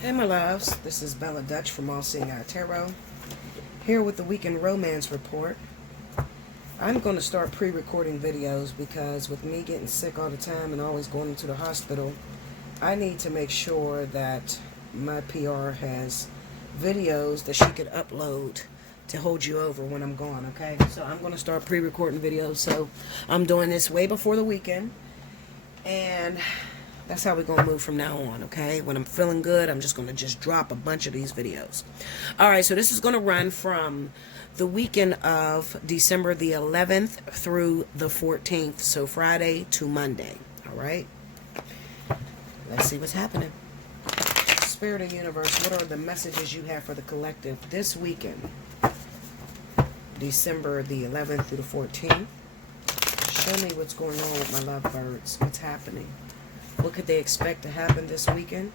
Hey my loves, this is Bella Dutch from Allseeingeyetarot, here with the weekend romance report. I'm going to start pre-recording videos because with me getting sick all the time and always going into the hospital, I need to make sure that my PR has videos that she could upload to hold you over when I'm gone, okay? So I'm going to start pre-recording videos, so I'm doing this way before the weekend, and that's how we're going to move from now on, okay? When I'm feeling good, I'm just going to drop a bunch of these videos. All right, so this is going to run from the weekend of December the 11th through the 14th, so Friday to Monday, all right? Let's see what's happening. Spirit and Universe, what are the messages you have for the collective this weekend? December the 11th through the 14th. Show me what's going on with my lovebirds. What's happening? What could they expect to happen this weekend?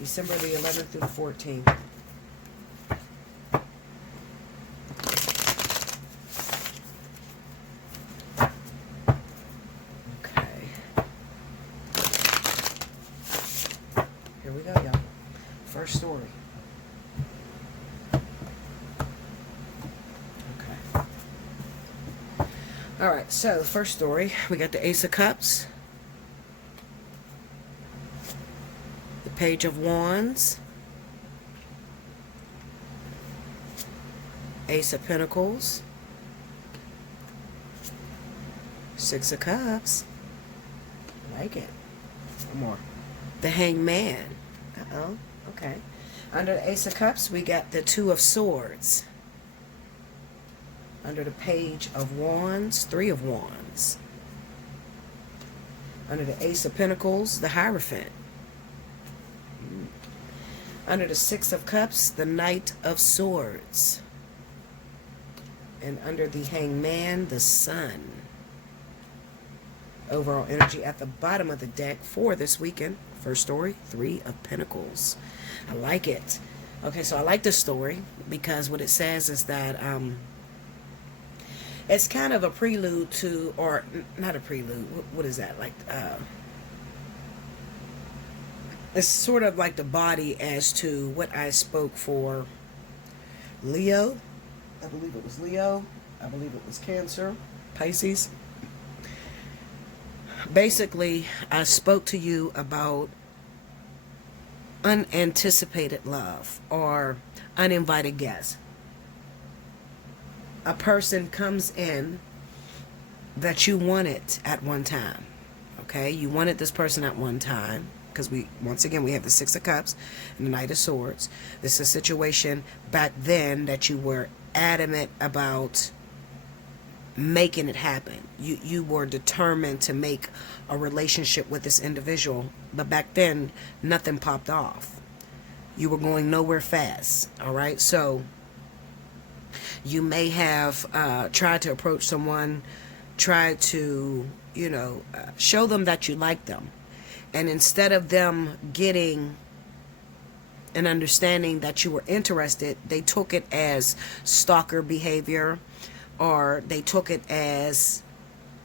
December the 11th through the 14th. Okay. Here we go, y'all. First story. Okay. Alright, so first story. We got the Ace of Cups. Page of Wands, Ace of Pentacles, Six of Cups, like it, one more, the Hangman, okay, under the Ace of Cups we got the Two of Swords, under the Page of Wands, Three of Wands, under the Ace of Pentacles, the Hierophant, under the Six of Cups, the Knight of Swords. And under the Hangman, the Sun. Overall energy at the bottom of the deck for this weekend. First story, Three of Pentacles. I like it. Okay, so I like this story because what it says is that it's kind of a prelude to, or not a prelude, what is that? Like, it's sort of like the body as to what I spoke for Leo. I believe it was Leo. I believe it was Cancer, Pisces. Basically, I spoke to you about unanticipated love or uninvited guests. A person comes in that you wanted at one time. Okay, you wanted this person at one time. Because once again, we have the Six of Cups and the Knight of Swords. This is a situation back then that you were adamant about making it happen. You were determined to make a relationship with this individual. But back then, nothing popped off. You were going nowhere fast. All right? So, you may have tried to approach someone, tried to, show them that you like them. And instead of them getting an understanding that you were interested, they took it as stalker behavior, or they took it as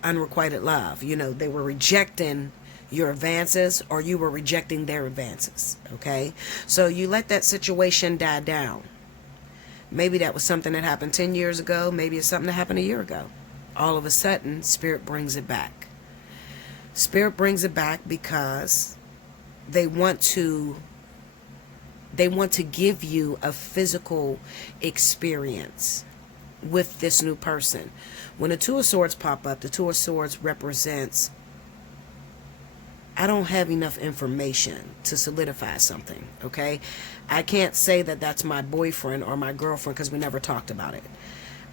unrequited love. They were rejecting your advances, or you were rejecting their advances. Okay? So you let that situation die down. Maybe that was something that happened 10 years ago. Maybe it's something that happened a year ago. All of a sudden, Spirit brings it back. Spirit brings it back because they want to give you a physical experience with this new person. When the Two of Swords pop up, the Two of Swords represents, I don't have enough information to solidify something, okay? I can't say that that's my boyfriend or my girlfriend because we never talked about it.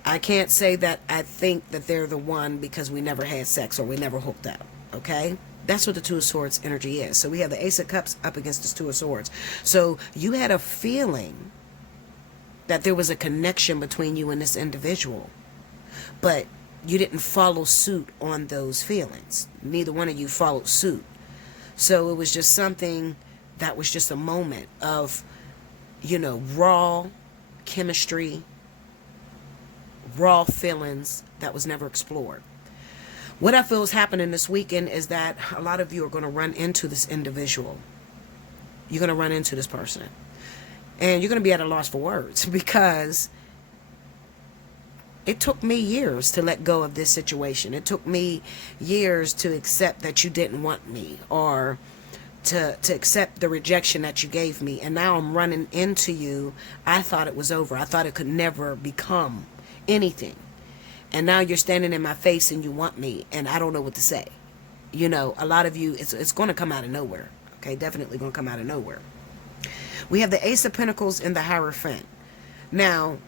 I can't say that I think that they're the one because we never had sex or we never hooked up. Okay, that's what the Two of Swords energy is. So we have the Ace of Cups up against the Two of Swords. So you had a feeling that there was a connection between you and this individual, but you didn't follow suit on those feelings. Neither one of you followed suit. So it was just something that was just a moment of, raw chemistry, raw feelings that was never explored. What I feel is happening this weekend is that a lot of you are going to run into this individual. you're going to run into this person. And you're going to be at a loss for words, because it took me years to let go of this situation. It took me years to accept that you didn't want me, or to accept the rejection that you gave me. And now I'm running into you. I thought it was over. I thought it could never become anything. And now you're standing in my face and you want me, and I don't know what to say. You know, a lot of you, it's going to come out of nowhere. Okay, definitely going to come out of nowhere. We have the Ace of Pentacles and the Hierophant. Now,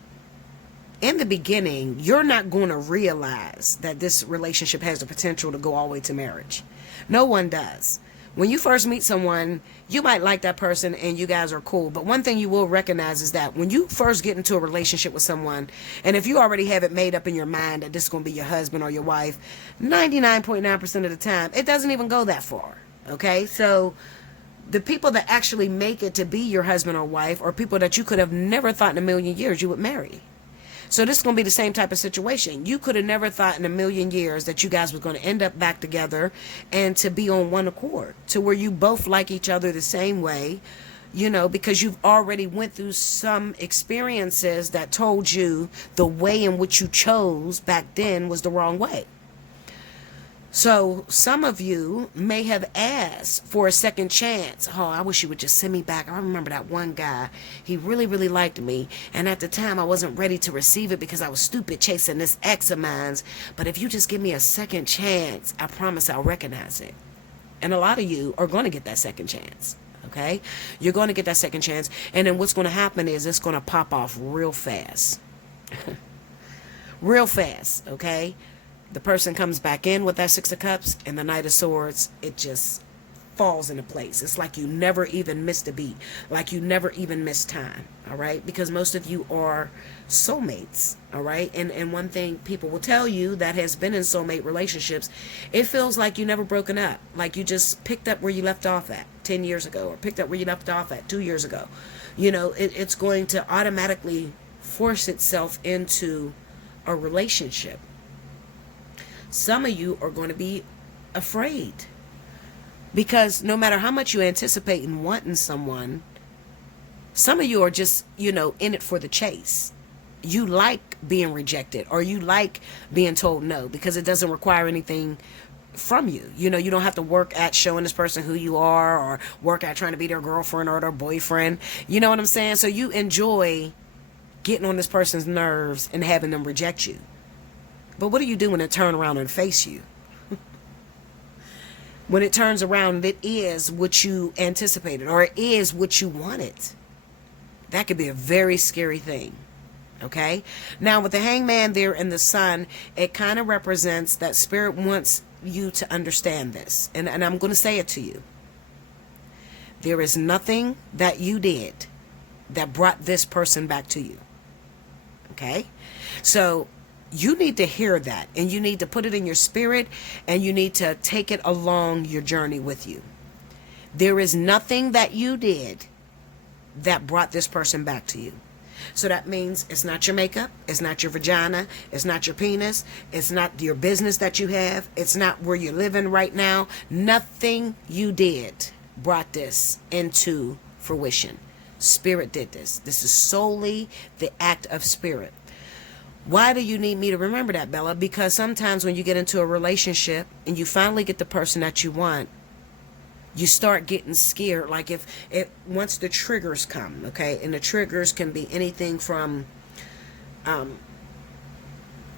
in the beginning, you're not going to realize that this relationship has the potential to go all the way to marriage. No one does. When you first meet someone, you might like that person and you guys are cool. But one thing you will recognize is that when you first get into a relationship with someone, and if you already have it made up in your mind that this is going to be your husband or your wife, 99.9% of the time, it doesn't even go that far. Okay? So the people that actually make it to be your husband or wife are people that you could have never thought in a million years you would marry. So this is going to be the same type of situation. You could have never thought in a million years that you guys were going to end up back together and to be on one accord, to where you both like each other the same way, you know, because you've already went through some experiences that told you the way in which you chose back then was the wrong way. So some of you may have asked for a second chance. Oh, I wish you would just send me back. I remember that one guy. He really, really liked me. And at the time, I wasn't ready to receive it because I was stupid chasing this ex of mine. But if you just give me a second chance, I promise I'll recognize it. And a lot of you are going to get that second chance. Okay? You're going to get that second chance. And then what's going to happen is it's going to pop off real fast. Real fast. Okay? The person comes back in with that Six of Cups and the Knight of Swords. It just falls into place. It's like you never even missed a beat. Like you never even missed time. All right? Because most of you are soulmates. All right? And one thing people will tell you that has been in soulmate relationships, it feels like you never broken up. Like you just picked up where you left off at 10 years ago, or picked up where you left off at 2 years ago. You know, it's going to automatically force itself into a relationship. Some of you are going to be afraid, because no matter how much you anticipate and wanting someone, some of you are just, you know, in it for the chase. You like being rejected, or you like being told no, because it doesn't require anything from you. You know, you don't have to work at showing this person who you are, or work at trying to be their girlfriend or their boyfriend. You know what I'm saying? So you enjoy getting on this person's nerves and having them reject you. But what do you do when it turns around and face you? When it turns around, it is what you anticipated, or it is what you wanted. That could be a very scary thing. Okay? Now, with the Hangman there and the Sun, it kind of represents that Spirit wants you to understand this. And I'm going to say it to you. There is nothing that you did that brought this person back to you. Okay? So you need to hear that, and you need to put it in your spirit, and you need to take it along your journey with you. There is nothing that you did that brought this person back to you. So that means it's not your makeup, it's not your vagina, it's not your penis, it's not your business that you have, it's not where you're living right now. Nothing you did brought this into fruition. Spirit did this. This is solely the act of Spirit. Why do you need me to remember that, Bella? Because sometimes when you get into a relationship and you finally get the person that you want, you start getting scared. Like if once the triggers come, okay? And the triggers can be anything from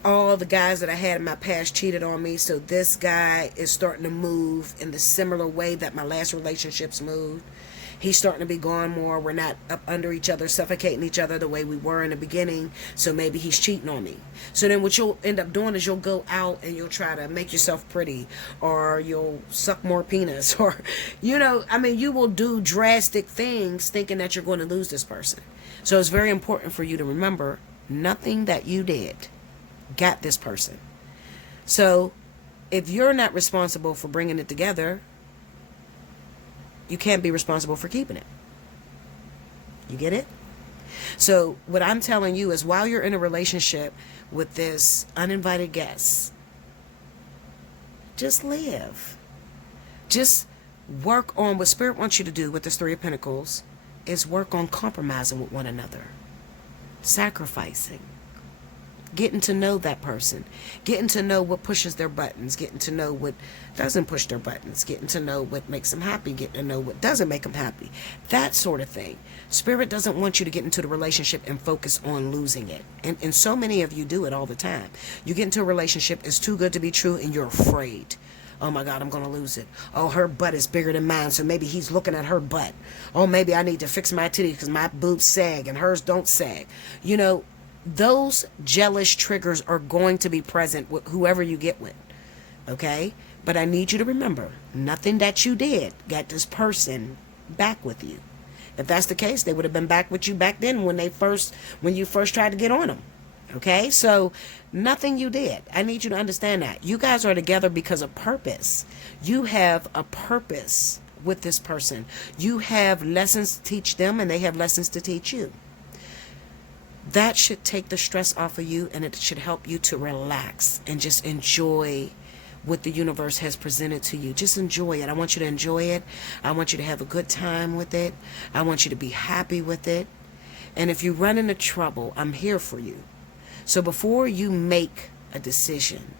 all the guys that I had in my past cheated on me. So this guy is starting to move in the similar way that my last relationships moved. He's starting to be gone more. We're not up under each other, suffocating each other the way we were in the beginning. So maybe he's cheating on me. So then what you'll end up doing is you'll go out and you'll try to make yourself pretty, or you'll suck more penis, or, you know, I mean, you will do drastic things thinking that you're going to lose this person. So it's very important for you to remember nothing that you did got this person. So if you're not responsible for bringing it together, you can't be responsible for keeping it. You get it? So what I'm telling you is, while you're in a relationship with this uninvited guest, just live. Just Work on what Spirit wants you to do with this Three of Pentacles is work on compromising with one another, sacrificing, getting to know that person, getting to know what pushes their buttons, getting to know what doesn't push their buttons, getting to know what makes them happy, getting to know what doesn't make them happy, that sort of thing. Spirit doesn't want you to get into the relationship and focus on losing it. And so many of you do it all the time. You get into a relationship, it's too good to be true, and you're afraid. Oh my God, I'm going to lose it. Oh, her butt is bigger than mine, so maybe he's looking at her butt. Oh, maybe I need to fix my titties because my boobs sag and hers don't sag. You know, those jealous triggers are going to be present with whoever you get with. Okay? But I need you to remember, nothing that you did got this person back with you. If that's the case, they would have been back with you back then when you first tried to get on them. Okay, so nothing you did. I need you to understand that. You guys are together because of purpose. You have a purpose with this person. You have lessons to teach them, and they have lessons to teach you. That should take the stress off of you, and it should help you to relax and just enjoy what the universe has presented to you. Just enjoy it. I want you to enjoy it. I want you to have a good time with it. I want you to be happy with it. And if you run into trouble, I'm here for you. So before you make a decision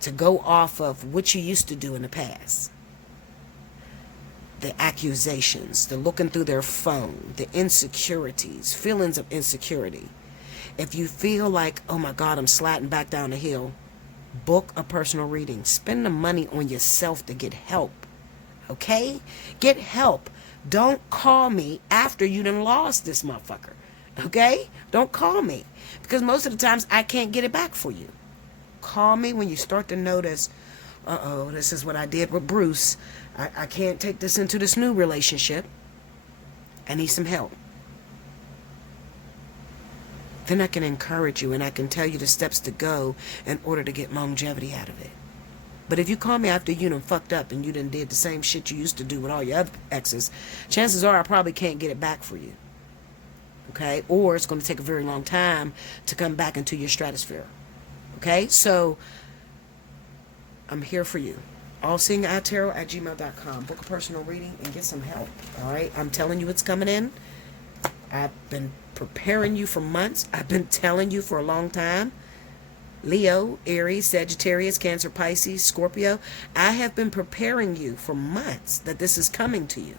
to go off of what you used to do in the past, the accusations, the looking through their phone, the insecurities, feelings of insecurity, if you feel like, oh my God, I'm sliding back down the hill, book a personal reading. Spend the money on yourself to get help. Okay? Get help. Don't call me after you done lost this motherfucker. Okay? Don't call me. Because most of the times I can't get it back for you. Call me when you start to notice, uh-oh, this is what I did with Bruce. I can't take this into this new relationship. I need some help. Then I can encourage you and I can tell you the steps to go in order to get longevity out of it. But if you call me after you done fucked up and you done did the same shit you used to do with all your other exes, chances are I probably can't get it back for you. Okay? Or it's going to take a very long time to come back into your stratosphere. Okay? So, I'm here for you. Allseeingeyetarot@gmail.com. Book a personal reading and get some help. Alright? I'm telling you it's coming in. I've been preparing you for months. I've been telling you for a long time. Leo, Aries, Sagittarius, Cancer, Pisces, Scorpio. I have been preparing you for months that this is coming to you.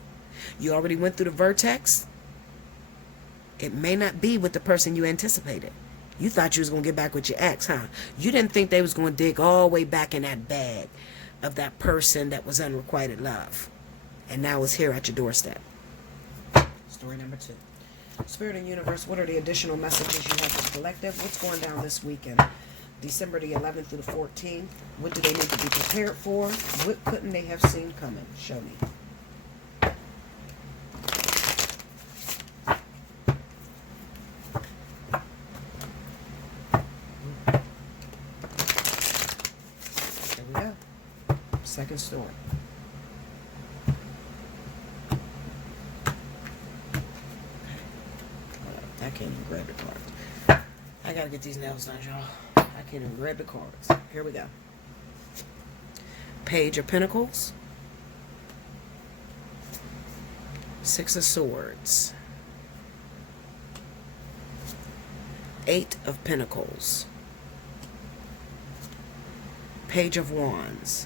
You already went through the vertex. It may not be with the person you anticipated. You thought you was going to get back with your ex, huh? You didn't think they was going to dig all the way back in that bag of that person that was unrequited love. And now it's here at your doorstep. Story number 2. Spirit and Universe, what are the additional messages you have for the collective? What's going down this weekend? December the 11th through the 14th. What do they need to be prepared for? What couldn't they have seen coming? Show me. There we go. Second story. I can't even grab the cards. I gotta get these nails done, y'all. I can't even grab the cards. Here we go. Page of Pentacles. Six of Swords. Eight of Pentacles. Page of Wands.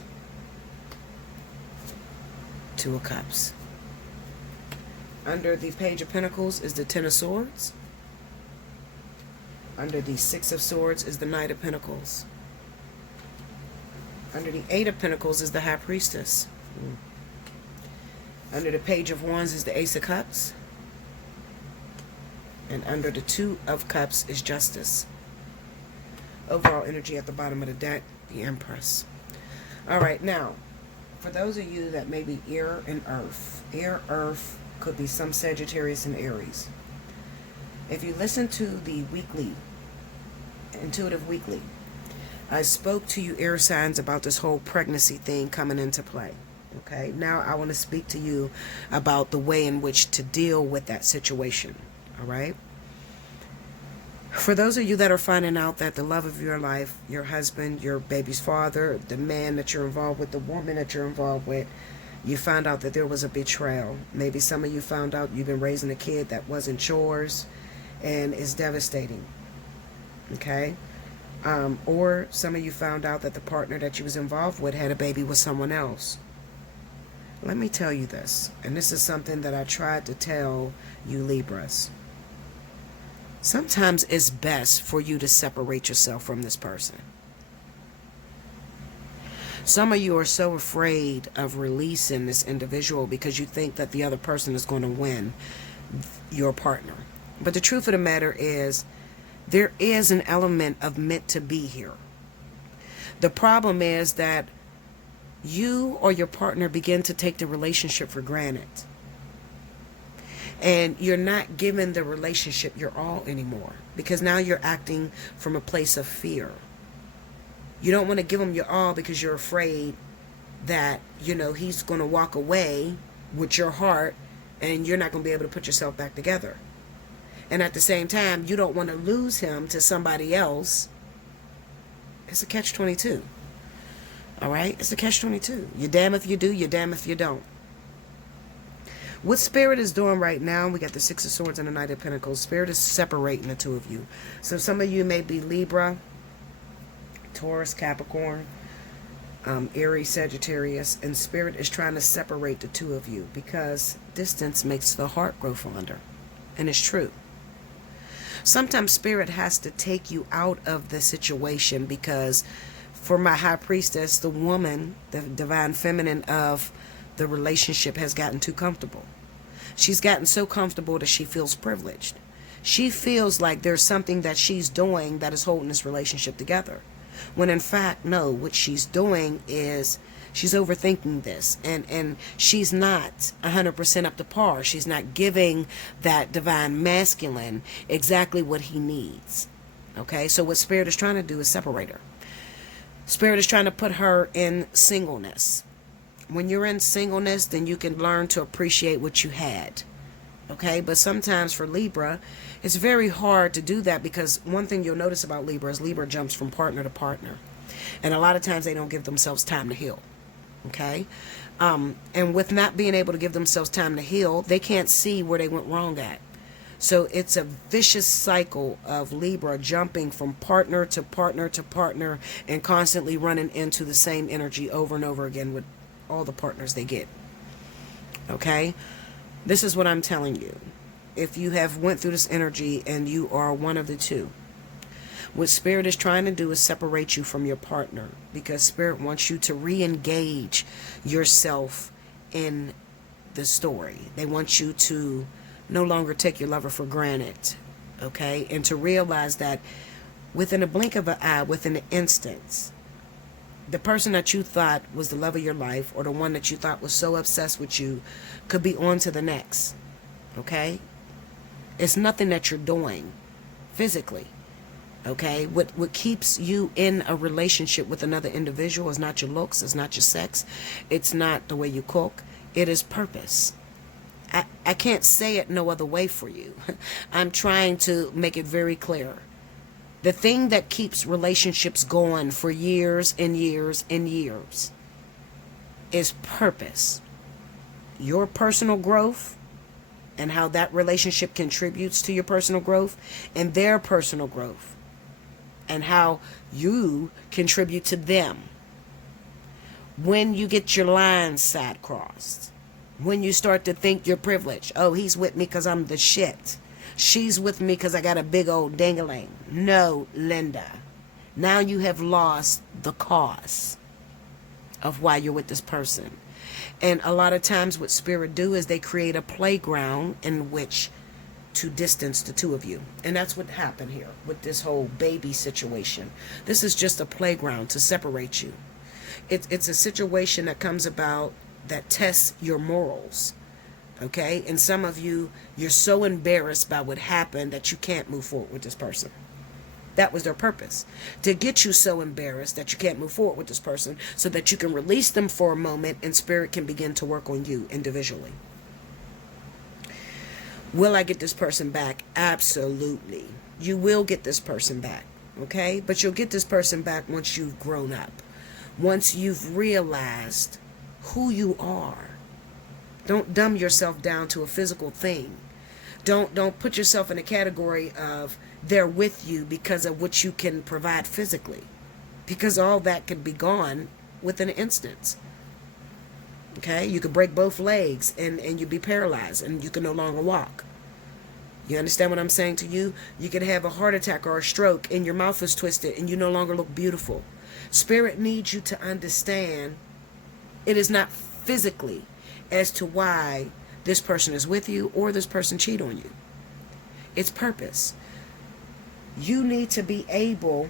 Two of Cups. Under the Page of Pentacles is the Ten of Swords. Under the Six of Swords is the Knight of Pentacles. Under the Eight of Pentacles is the High Priestess. Under the Page of Wands is the Ace of Cups. And under the Two of Cups is Justice. Overall energy at the bottom of the deck, the Empress. Alright, now, for those of you that may be air and earth. Air, earth, could be some Sagittarius and Aries. If you listen to the weekly, Intuitive Weekly, I spoke to you air signs about this whole pregnancy thing coming into play. Okay, now I want to speak to you about the way in which to deal with that situation. Alright? For those of you that are finding out that the love of your life, your husband, your baby's father, the man that you're involved with, the woman that you're involved with, You found out that there was a betrayal. Maybe some of you found out you've been raising a kid that wasn't yours, and it's devastating. Okay? Or some of you found out that the partner that you was involved with had a baby with someone else. Let me tell you this, and this is something that I tried to tell you Libras. Sometimes it's best for you to separate yourself from this person. Some of you are so afraid of releasing this individual because you think that the other person is going to win your partner. But the truth of the matter is, there is an element of meant to be here. The problem is that you or your partner begin to take the relationship for granted. And you're not giving the relationship your all anymore, because now you're acting from a place of fear. You don't want to give him your all because you're afraid that, he's going to walk away with your heart and you're not going to be able to put yourself back together. And at the same time, you don't want to lose him to somebody else. It's a catch-22. All right? It's a catch-22. You're damn if you do, you're damn if you don't. What Spirit is doing right now, we got the Six of Swords and the Knight of Pentacles. Spirit is separating the two of you. So some of you may be Libra, Taurus, Capricorn, Aries, Sagittarius, and Spirit is trying to separate the two of you because distance makes the heart grow fonder. And it's true. Sometimes Spirit has to take you out of the situation because for my High Priestess, the woman, the divine feminine of the relationship has gotten too comfortable. She's gotten so comfortable that she feels privileged. She feels like there's something that she's doing that is holding this relationship together. When in fact, no, what she's doing is she's overthinking this, and she's not 100% up to par. She's not giving that divine masculine exactly what he needs. Okay, so what Spirit is trying to do is separate her. Spirit is trying to put her in singleness. When you're in singleness, then you can learn to appreciate what you had. Okay, but sometimes for Libra, it's very hard to do that because one thing you'll notice about Libra is Libra jumps from partner to partner. And a lot of times they don't give themselves time to heal. Okay, and with not being able to give themselves time to heal, they can't see where they went wrong at. So it's a vicious cycle of Libra jumping from partner to partner to partner and constantly running into the same energy over and over again with all the partners they get. Okay, this is what I'm telling you. If you have went through this energy and you are one of the two, what Spirit is trying to do is separate you from your partner because Spirit wants you to re-engage yourself in the story. They want you to no longer take your lover for granted, okay? And to realize that within a blink of an eye, within an instant, the person that you thought was the love of your life or the one that you thought was so obsessed with you could be on to the next, okay? It's nothing that you're doing physically, okay? What keeps you in a relationship with another individual is not your looks, it's not your sex, it's not the way you cook, it is purpose. I can't say it no other way for you. I'm trying to make it very clear. The thing that keeps relationships going for years and years and years is purpose. Your personal growth and how that relationship contributes to your personal growth and their personal growth and how you contribute to them. When you get your lines side crossed, when you start to think you're privileged. Oh, he's with me because I'm the shit. She's with me because I got a big old ding-a-ling. No, Linda. Now you have lost the cause of why you're with this person. And a lot of times what Spirit do is they create a playground in which to distance the two of you. And that's what happened here with this whole baby situation. This is just a playground to separate you. It's a situation that comes about that tests your morals. Okay? And some of you, you're so embarrassed by what happened that you can't move forward with this person. That was their purpose. To get you so embarrassed that you can't move forward with this person so that you can release them for a moment and Spirit can begin to work on you individually. Will I get this person back? Absolutely. You will get this person back. Okay? But you'll get this person back once you've grown up. Once you've realized who you are. Don't dumb yourself down to a physical thing. Don't put yourself in a category of they're with you because of what you can provide physically. Because all that could be gone within an instant. Okay? You could break both legs and you'd be paralyzed and you can no longer walk. You understand what I'm saying to you? You could have a heart attack or a stroke and your mouth is twisted and you no longer look beautiful. Spirit needs you to understand it is not physically as to why this person is with you or this person cheat on you. It's purpose. You need to be able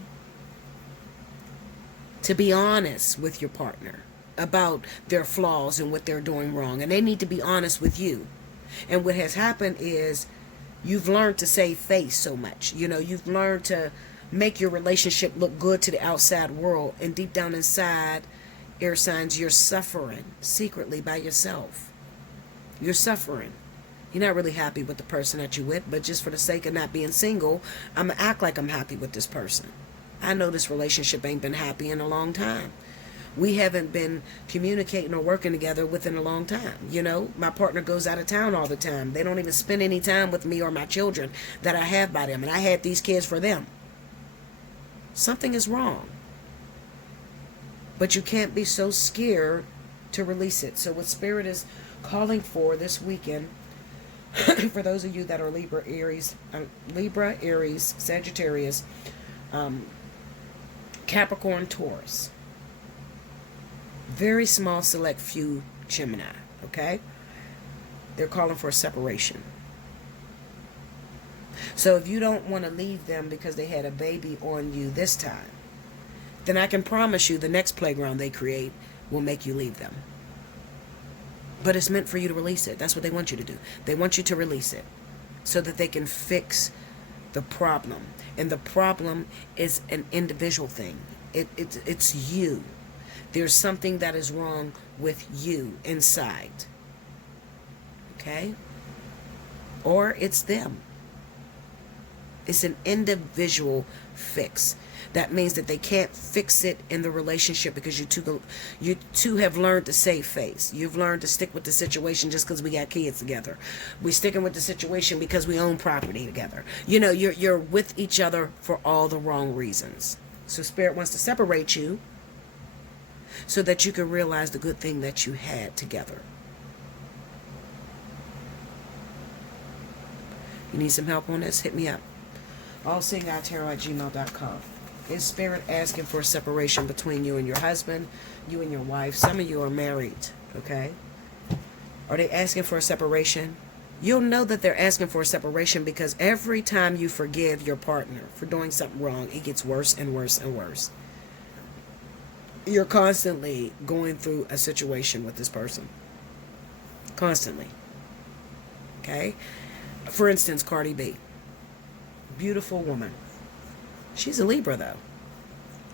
to be honest with your partner about their flaws and what they're doing wrong. And they need to be honest with you. And what has happened is you've learned to save face so much. You've learned to make your relationship look good to the outside world. And deep down inside, air signs, you're suffering secretly by yourself. You're suffering. You're not really happy with the person that you're with, but just for the sake of not being single, I'm going to act like I'm happy with this person. I know this relationship ain't been happy in a long time. We haven't been communicating or working together within a long time. My partner goes out of town all the time. They don't even spend any time with me or my children that I have by them. And I had these kids for them. Something is wrong. But you can't be so scared to release it. So what Spirit is calling for this weekend, for those of you that are Libra, Aries, Sagittarius, Capricorn, Taurus, very small select few Gemini, okay? They're calling for a separation. So if you don't want to leave them because they had a baby on you this time, then I can promise you the next playground they create will make you leave them. But it's meant for you to release it. That's what they want you to do. They want you to release it so that they can fix the problem. And the problem is an individual thing. It's you. There's something that is wrong with you inside. Okay? Or it's them. It's an individual fix. That means that they can't fix it in the relationship because you two have learned to save face. You've learned to stick with the situation just because we got kids together. We're sticking with the situation because we own property together. You're with each other for all the wrong reasons. So Spirit wants to separate you so that you can realize the good thing that you had together. You need some help on this? Hit me up. Allseeingeyetarot@gmail.com. Is Spirit asking for a separation between you and your husband, you and your wife? Some of you are married, okay? Are they asking for a separation? You'll know that they're asking for a separation because every time you forgive your partner for doing something wrong, it gets worse and worse and worse. You're constantly going through a situation with this person. Constantly. Okay? For instance, Cardi B. Beautiful woman. She's a Libra, though.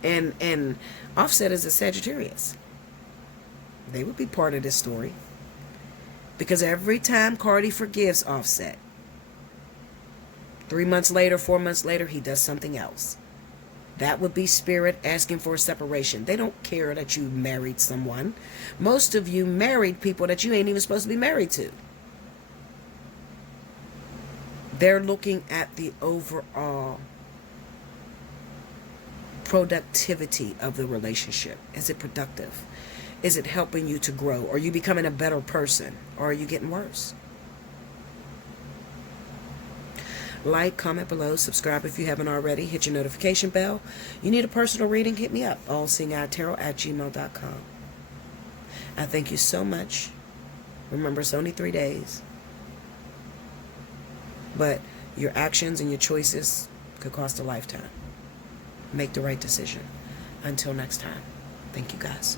And Offset is a Sagittarius. They would be part of this story. Because every time Cardi forgives Offset, 3 months later, 4 months later, he does something else. That would be Spirit asking for a separation. They don't care that you married someone. Most of you married people that you ain't even supposed to be married to. They're looking at the overall productivity of the relationship. Is it productive? Is it helping you to grow? Are you becoming a better person? Or are you getting worse? Like, comment below, subscribe if you haven't already, hit your notification bell. You need a personal reading, hit me up, allseeingeyetarot@gmail.com. I thank you so much. Remember, it's only 3 days. But your actions and your choices could cost a lifetime. Make the right decision. Until next time, thank you guys.